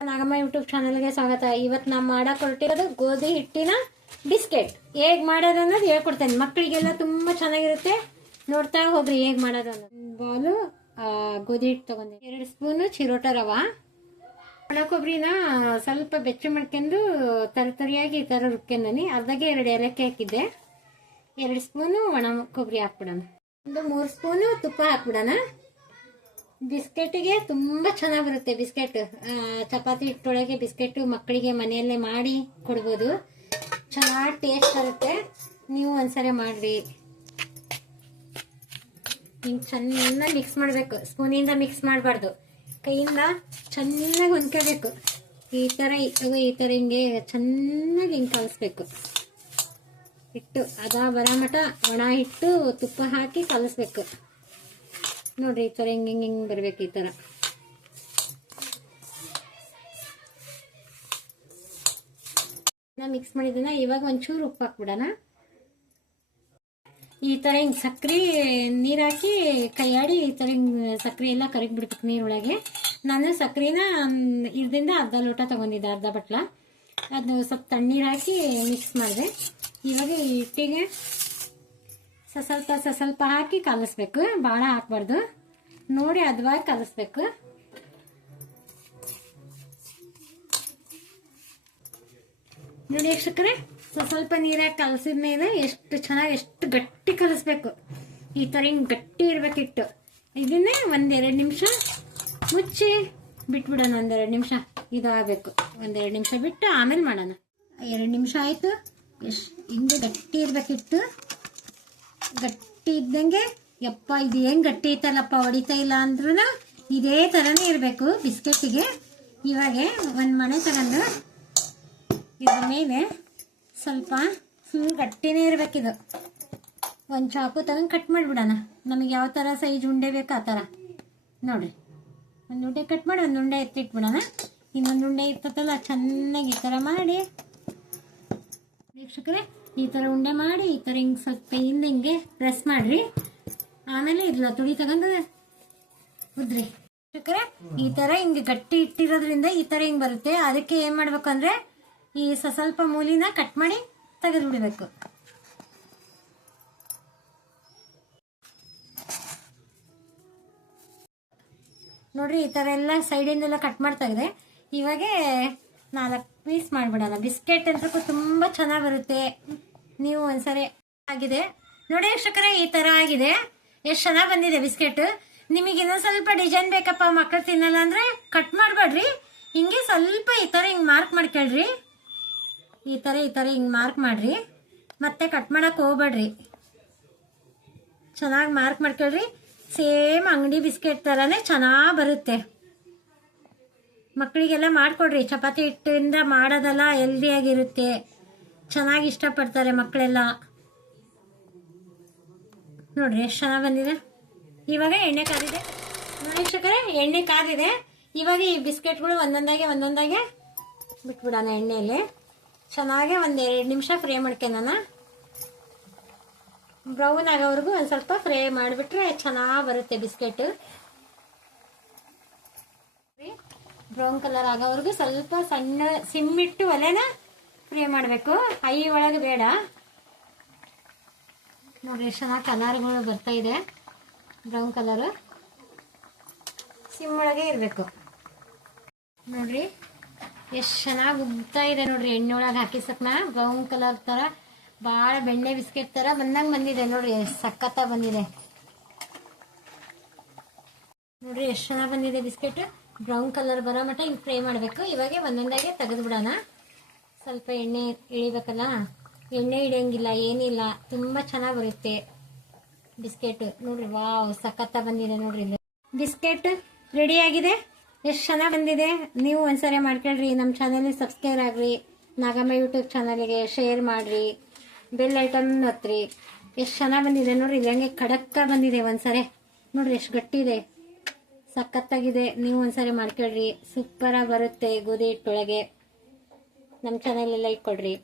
Nagamma YouTube ಚಾನಲ್ಗೆ ಸ್ವಾಗತ. ಇವತ್ತು ನಾವು ಮಾಡಕ್ಕೆ ಹೊರಟಿರೋದು ಗೋಧಿ ಹಿಟ್ಟಿನ ಬಿಸ್ಕೆಟ್. ಹೇಗೆ ಮಾಡೋದು ಅನ್ನೋದು ಹೇಳ್ಕೊಡ್ತೇನೆ. ಮಕ್ಕಳಿಗೆಲ್ಲ ತುಂಬ ಚೆನ್ನಾಗಿರುತ್ತೆ, ನೋಡ್ತಾ ಹೋಗ್ರಿ ಹೇಗೆ ಮಾಡೋದು ಅನ್ನೋದು. ಬಾಲು ಗೋಧಿ ಹಿಟ್ಟು ತಗೊಂಡೆ, 2 ಸ್ಪೂನು ಚಿರೋಟ ರವೆ, ಒಣ ಕೊಬ್ಬರಿನ ಸ್ವಲ್ಪ ಬೆಚ್ಚ ಮಾಡ್ಕೊಂಡು ತರಿಯಾಗಿ ಈ ಥರ ರುಬ್ಕೊಂಡನಿ. ಅರ್ಧಗೆ 2 ಏಲಕ್ಕಿ ಹಾಕಿದ್ದೆ, 2 ಸ್ಪೂನು ಒಣ ಕೊಬ್ಬರಿ ಹಾಕ್ಬಿಡೋಣ, 3 ಸ್ಪೂನು ತುಪ್ಪ ಹಾಕ್ಬಿಡೋಣ. ಬಿಸ್ಕೆಟಿಗೆ ತುಂಬ ಚೆನ್ನಾಗಿ ಬರುತ್ತೆ. ಬಿಸ್ಕೆಟ್ ಚಪಾತಿ ಹಿಟ್ಟೊಳಗೆ ಬಿಸ್ಕೆಟ್ ಮಕ್ಕಳಿಗೆ ಮನೆಯಲ್ಲೇ ಮಾಡಿ ಕೊಡ್ಬೋದು, ಚೆನ್ನಾಗಿ ಟೇಸ್ಟ್ ಬರುತ್ತೆ. ನೀವು ಒಂದ್ಸರಿ ಮಾಡಿರಿ. ಹಿಂಗೆ ಚೆನ್ನಾಗಿ ಮಿಕ್ಸ್ ಮಾಡಬೇಕು. ಸ್ಪೂನಿಂದ ಮಿಕ್ಸ್ ಮಾಡಬಾರ್ದು, ಕೈಯಿಂದ ಚೆನ್ನಾಗಿ ಹೊಂದ್ಕೋಬೇಕು. ಈ ಥರ ಹಿಂಗೆ ಚೆನ್ನಾಗಿ ಹಿಂಗೆ ಕಲಿಸ್ಬೇಕು. ಹಿಟ್ಟು ಬರೋ ಮಟ ಒಣ ಹಿಟ್ಟು ತುಪ್ಪ ಹಾಕಿ ಕಲಿಸ್ಬೇಕು. ನೋಡ್ರಿ, ಈ ಥರ ಹಿಂಗೆ ಬರ್ಬೇಕು. ಈ ಥರ ಮಿಕ್ಸ್ ಮಾಡಿದ್ದನ್ನ ಇವಾಗ ಒಂಚೂರು ಉಪ್ಪು ಹಾಕ್ಬಿಡೋಣ. ಈ ಥರ ಹಿಂಗೆ ಸಕ್ಕರೆ ನೀರು ಹಾಕಿ ಕೈಯಾಡಿ ಈ ಥರ ಹಿಂಗೆ ಸಕ್ಕರೆ ಎಲ್ಲ ಕರಗಿಬಿಡ್ಬೇಕು ನೀರೊಳಗೆ. ನಾನು ಸಕ್ಕರೆನ ಇದರಿಂದ ಅರ್ಧ ಲೋಟ ತಗೊಂಡಿದ್ದೆ, ಅರ್ಧ ಬಟ್ಲ. ಅದು ಸ್ವಲ್ಪ ತಣ್ಣೀರು ಹಾಕಿ ಮಿಕ್ಸ್ ಮಾಡಿದೆ. ಇವಾಗ ಹಿಟ್ಟಿಗೆ ಸ್ವಲ್ಪ ಹಾಕಿ ಕಲಿಸ್ಬೇಕು, ಭಾಳ ಹಾಕ್ಬಾರ್ದು. ನೋಡಿ ಅದವಾಗಿ ಕಲಿಸ್ಬೇಕು. ನೋಡಿ ವೀಕ್ಷಕರೇ, ಸ್ವಲ್ಪ ನೀರಾಗಿ ಕಲಸಿದ ಮೇಲೆ ಎಷ್ಟು ಚೆನ್ನಾಗಿ, ಎಷ್ಟು ಗಟ್ಟಿ ಕಲಿಸ್ಬೇಕು. ಈ ಥರ ಹಿಂಗೆ ಗಟ್ಟಿ ಇರ್ಬೇಕು ಹಿಟ್ಟು. ಇದನ್ನೇ 1-2 ನಿಮಿಷ ಮುಚ್ಚಿ ಬಿಟ್ಬಿಡೋಣ. 1-2 ನಿಮಿಷ ಇದಾಗಬೇಕು. 1-2 ನಿಮಿಷ ಬಿಟ್ಟು ಆಮೇಲೆ ಮಾಡೋಣ. 2 ನಿಮಿಷ ಆಯಿತು. ಹಿಂಗೆ ಗಟ್ಟಿ ಇರ್ಬೇಕು ಹಿಟ್ಟು. ಗಟ್ಟಿ ಇದ್ದಂಗೆ, ಯಪ್ಪ ಇದು ಹೆಂಗೆ ಗಟ್ಟಿ ಐತಲ್ಲಪ್ಪ, ಹೊಡಿತಾ ಇಲ್ಲ ಅಂದ್ರೂ ಇದೇ ಥರನೇ ಇರಬೇಕು ಬಿಸ್ಕೆಟಿಗೆ. ಇವಾಗ ಒಂದು ಮಣೆ ತಗೊಂಡು ಇದ್ರ ಮೇಲೆ ಸ್ವಲ್ಪ ಫುಲ್ ಗಟ್ಟಿನೇ ಇರಬೇಕಿದು. ಒಂದು ಚಾಕು ತಗೊಂಡು ಕಟ್ ಮಾಡಿಬಿಡೋಣ. ನಮಗೆ ಯಾವ ಥರ ಸೈಜ್ ಉಂಡೆ ಬೇಕು ಆ ಥರ. ನೋಡಿರಿ, ಒಂದು ಉಂಡೆ ಕಟ್ ಮಾಡಿ ಒಂದು ಉಂಡೆ ಎತ್ತಿಟ್ಬಿಡೋಣ. ಇನ್ನೊಂದು ಉಂಡೆ ಇರ್ತದಲ್ಲ, ಚೆನ್ನಾಗಿ ಈ ಥರ ಮಾಡಿ ವೀಕ್ಷಕರೇ, ಈ ಥರ ಉಂಡೆ ಮಾಡಿ ಈ ಥರ ಹಿಂಗೆ ಸ್ವಲ್ಪ ಕೈಯಿಂದ ಹಿಂಗೆ ಪ್ರೆಸ್ ಮಾಡಿರಿ. ಆಮೇಲೆ ಇದ್ಲ ತುಳಿ ತಗೊಂಡು ಉದ್ರಿ ವೀಕ್ಷಕರೇ. ಈ ಥರ ಹಿಂಗೆ ಗಟ್ಟಿ ಇಟ್ಟಿರೋದ್ರಿಂದ ಈ ಥರ ಹಿಂಗೆ ಬರುತ್ತೆ. ಅದಕ್ಕೆ ಏನು ಮಾಡ್ಬೇಕು ಅಂದರೆ ಈ ಸ್ವಲ್ಪ ಮೂಲಿನ ಕಟ್ ಮಾಡಿ ತೆಗೆದು ಬಿಡಬೇಕು. ನೋಡ್ರಿ, ಈ ಥರ ಎಲ್ಲ ಸೈಡಿಂದೆಲ್ಲ ಕಟ್ ಮಾಡಿ ತೆಗೆದೆ. ಇವಾಗ 4 ಪೀಸ್ ಮಾಡಿಬಿಡೋಣ. ಬಿಸ್ಕೆಟ್ ಅಂತಕ್ಕೂ ತುಂಬ ಚೆನ್ನಾಗಿ ಬರುತ್ತೆ. ನೀವು ಒಂದ್ಸರಿ ಆಗಿದೆ ನೋಡಿ ವೀಕ್ಷಕರೇ, ಈ ಥರ ಆಗಿದೆ. ಎಷ್ಟು ಚೆನ್ನಾಗಿ ಬಂದಿದೆ ಬಿಸ್ಕೆಟ್. ನಿಮಗೆ ಇನ್ನೊಂದು ಸ್ವಲ್ಪ ಡಿಸೈನ್ ಬೇಕಪ್ಪ, ಮಕ್ಕಳು ತಿನ್ನಲ್ಲ ಅಂದರೆ ಕಟ್ ಮಾಡಬೇಡ್ರಿ. ಹಿಂಗೆ ಸ್ವಲ್ಪ ಈ ಥರ ಹಿಂಗೆ ಮಾರ್ಕ್ ಮಾಡ್ಕೊಳ್ರಿ. ಈ ಥರ ಹಿಂಗೆ ಮಾರ್ಕ್ ಮಾಡಿರಿ, ಮತ್ತೆ ಕಟ್ ಮಾಡೋಕೆ ಹೋಗ್ಬೇಡ್ರಿ. ಚೆನ್ನಾಗಿ ಮಾರ್ಕ್ ಮಾಡ್ಕೊಳ್ರಿ. ಸೇಮ್ ಅಂಗಡಿ ಬಿಸ್ಕೆಟ್ ಥರನೇ ಚೆನ್ನಾಗಿ ಬರುತ್ತೆ. ಮಕ್ಕಳಿಗೆಲ್ಲ ಮಾಡಿಕೊಡ್ರಿ. ಚಪಾತಿ ಹಿಟ್ಟಿಂದ ಮಾಡೋದಲ್ಲ, ಹೆಲ್ದಿಯಾಗಿರುತ್ತೆ, ಚೆನ್ನಾಗಿ ಇಷ್ಟಪಡ್ತಾರೆ ಮಕ್ಕಳೆಲ್ಲ. ನೋಡ್ರಿ ಎಷ್ಟು ಚೆನ್ನಾಗಿ ಬಂದಿದೆ. ಇವಾಗ ಎಣ್ಣೆ ಕಾದಿದೆ ವೀಕ್ಷಕರೇ, ಎಣ್ಣೆ ಕಾದಿದೆ. ಇವಾಗ ಈ ಬಿಸ್ಕೆಟ್ಗಳು ಒಂದೊಂದಾಗೆ ಬಿಟ್ಬಿಡೋಣ ಎಣ್ಣೆಯಲ್ಲಿ. ಚೆನ್ನಾಗಿ 1-2 ನಿಮಿಷ ಫ್ರೈ ಮಾಡ್ಕೊಳ್ಳೋಣ. ಬ್ರೌನ್ ಆಗೋವರೆಗೂ ಒಂದು ಸ್ವಲ್ಪ ಫ್ರೈ ಮಾಡಿಬಿಟ್ರೆ ಚೆನ್ನಾಗಿ ಬರುತ್ತೆ ಬಿಸ್ಕೆಟ್. ಬ್ರೌನ್ ಕಲರ್ ಆಗೋವರೆಗೂ ಸ್ವಲ್ಪ ಸಣ್ಣ ಸಿಮ್ಮಿಟ್ಟು ಒಲೆನ ಫ್ರೈ ಮಾಡಬೇಕು, ಹೈ ಒಳಗೆ ಬೇಡ. ನೋಡ್ರಿ ಎಷ್ಟು ಚೆನ್ನಾಗಿ ಕಲರ್ಗಳು ಬರ್ತಾ ಇದೆ. ಬ್ರೌನ್ ಕಲರು ಸಿಮ್ ಒಳಗೆ ಇರಬೇಕು. ನೋಡ್ರಿ ಎಷ್ಟು ಚೆನ್ನಾಗಿ ಉಬ್ತಾ ಇದೆ. ನೋಡ್ರಿ, ಎಣ್ಣೆ ಒಳಗೆ ಹಾಕಿ ಸಕ್ನ ಬ್ರೌನ್ ಕಲರ್ ಥರ ಭಾಳ ಬೆಣ್ಣೆ ಬಿಸ್ಕೆಟ್ ಥರ ಬಂದಿದೆ. ನೋಡ್ರಿ ಎಷ್ಟು ಸಖತ್ತ ಬಂದಿದೆ. ನೋಡ್ರಿ ಎಷ್ಟು ಚೆನ್ನಾಗಿ ಬಂದಿದೆ ಬಿಸ್ಕೆಟ್. ಬ್ರೌನ್ ಕಲರ್ ಬರೋ ಮಟ್ಟ ಹಿಂಗೆ ಫ್ರೈ ಮಾಡಬೇಕು. ಇವಾಗ ಒಂದೊಂದಾಗೆ ತೆಗೆದು ಬಿಡೋಣ. ಸ್ವಲ್ಪ ಎಣ್ಣೆ ಇಳಿಬೇಕಲ್ಲ, ಎಣ್ಣೆ ಹಿಡಿಯಂಗಿಲ್ಲ, ಏನಿಲ್ಲ, ತುಂಬ ಚೆನ್ನಾಗಿ ಬರುತ್ತೆ ಬಿಸ್ಕೆಟ್. ನೋಡ್ರಿ, ವಾವ್ ಸಖತ್ತ ಬಂದಿದೆ. ನೋಡ್ರಿ, ಬಿಸ್ಕೆಟ್ ರೆಡಿ ಆಗಿದೆ. ಎಷ್ಟು ಚೆನ್ನಾಗಿ ಬಂದಿದೆ. ನೀವು ಒಂದ್ಸರಿ ಮಾಡ್ಕೊಳ್ರಿ. ನಮ್ಮ ಚಾನಲ್ಗೆ ಸಬ್ಸ್ಕ್ರೈಬ್ ಆಗ್ರಿ. ನಾಗಮ್ಮ ಯೂಟ್ಯೂಬ್ ಚಾನಲ್ಗೆ ಶೇರ್ ಮಾಡಿರಿ, ಬೆಲ್ ಐಟನ್ ಒತ್ತಿರಿ. ಎಷ್ಟು ಚೆನ್ನಾಗಿ ಬಂದಿದೆ ನೋಡ್ರಿ. ಇದು ಹಂಗೆ ಖಡಕ್ಕ ಬಂದಿದೆ. ಒಂದ್ಸರಿ ನೋಡ್ರಿ ಎಷ್ಟು ಗಟ್ಟಿ ಇದೆ, ಸಖತ್ತಾಗಿದೆ. ನೀವು ಒಂದ್ಸರಿ ಮಾಡ್ಕೊಳ್ರಿ, ಸೂಪರಾಗಿ ಬರುತ್ತೆ ಗೋಧಿ ಹಿಟ್ಟೊಳಗೆ. ನಮ್ಮ ಚಾನಲ್ ಲೈಕ್ ಕೊಡ್ರಿ.